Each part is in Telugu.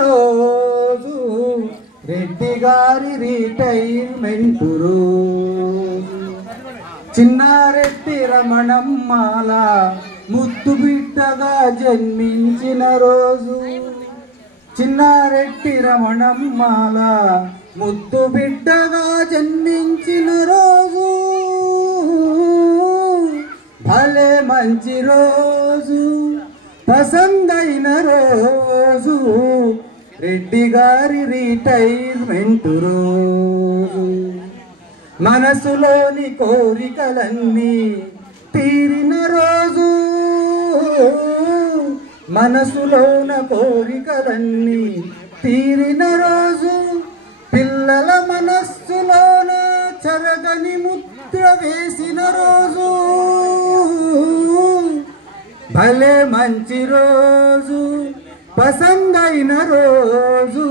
రోజు రెడ్డి గారి రిటైర్మెంట్ రోజు. చిన్నారెడ్డి రమణమ్మాల ముద్దు బిడ్డగా జన్మించిన రోజు. చిన్నారెడ్డి రమణమ్మాల ముద్దు బిడ్డగా జన్మించిన రోజు. భలే మంచి రోజు, పసందైన రోజు, రెడ్డి గారి రిటైర్మెంట్ రోజు. మనసులోని కోరికలన్నీ తీరిన రోజు. మనసులోన కోరికలన్నీ తీరిన రోజు. పిల్లల మనస్సులోన చెరగని ముద్ర వేసిన రోజు. భలే మంచి రోజు, పసందైన రోజు,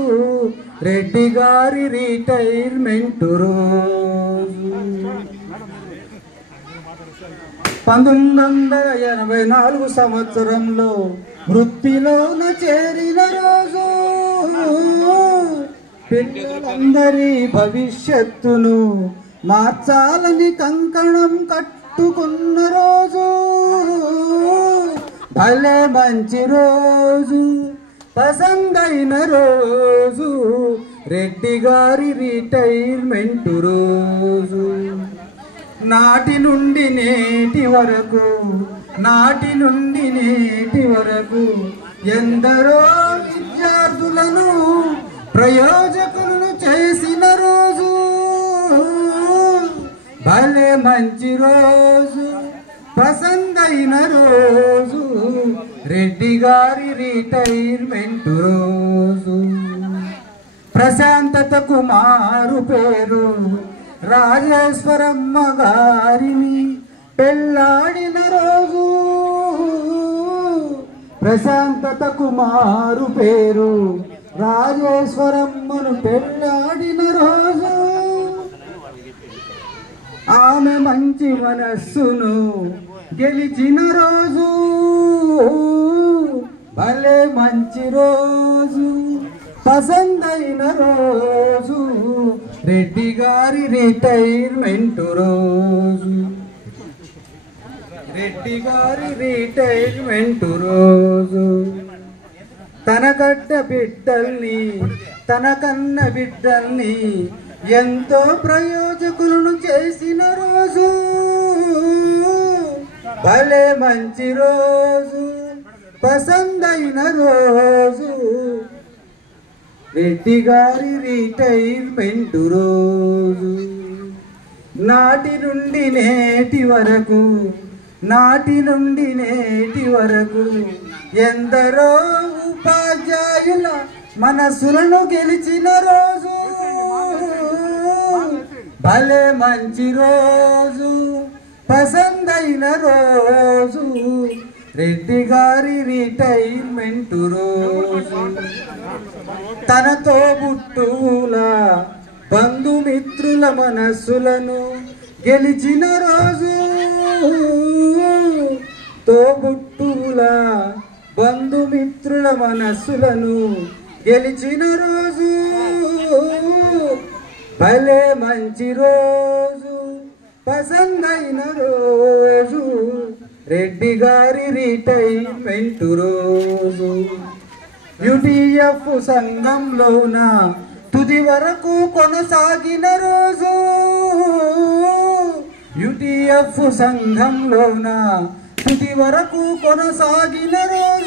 రెడ్డి గారి రిటైర్మెంట్ రోజు. 1984 సంవత్సరంలో వృత్తిలోన చేరిన రోజు. పిల్లలందరి భవిష్యత్తును మార్చాలని కంకణం కట్టుకున్న రోజు. భలే మంచి రోజు, పసందైన రోజు, రెడ్డి గారి రిటైర్మెంట్ రోజు. నాటి నుండి నేటి వరకు, నాటి నుండి నేటి వరకు ఎందరో విద్యార్థులను ప్రయోజకులను చేసిన రోజు. భలే మంచి రోజు, పసందైన రోజు, రెడ్డి గారి రిటైర్మెంట్ రోజు. ప్రశాంతతకు మారు పేరు రాజేశ్వరమ్మ గారిని పెళ్ళాడిన రోజు. ప్రశాంతతకు మారు పేరు రాజేశ్వరమ్మను పెళ్ళాడిన రోజు. ఆమె మంచి మనస్సును గెలిచిన రోజు. భలే మంచి రోజు, పసందైన రోజు, రెడ్డి గారి రిటైర్మెంట్ రోజు. రెడ్డి గారి రిటైర్మెంట్ రోజు. తన గడ్డ బిడ్డల్ని, తన కన్న బిడ్డల్ని ఎంతో ప్రయోజకులను చేసిన రోజు. భలే మంచి రోజు, పసందైన రోజు, రెడ్డి గారి రిటైర్మెంట్ రోజు. నాటి నుండి నేటి వరకు, నాటి నుండి నేటి వరకు ఎందరో ఉపాధ్యాయుల మనసులను గెలిచిన రోజు. భలే మంచి రోజు, పసందైన రోజు, రెడ్డి గారి రిటైర్మెంట్ రోజు. తనతో బుట్టుల బంధుమిత్రుల మనస్సులను గెలిచిన రోజు. తోబుట్టుల బంధుమిత్రుల మనస్సులను గెలిచిన రోజు. భలే మంచి రోజు, పసందైన రోజు, రెడ్డి గారి రిటైర్మెంట్ రోజు. UTF సంఘంలోన తుది వరకు కొనసాగిన రోజు. UTF సంఘంలోన తుది వరకు కొనసాగిన రోజు.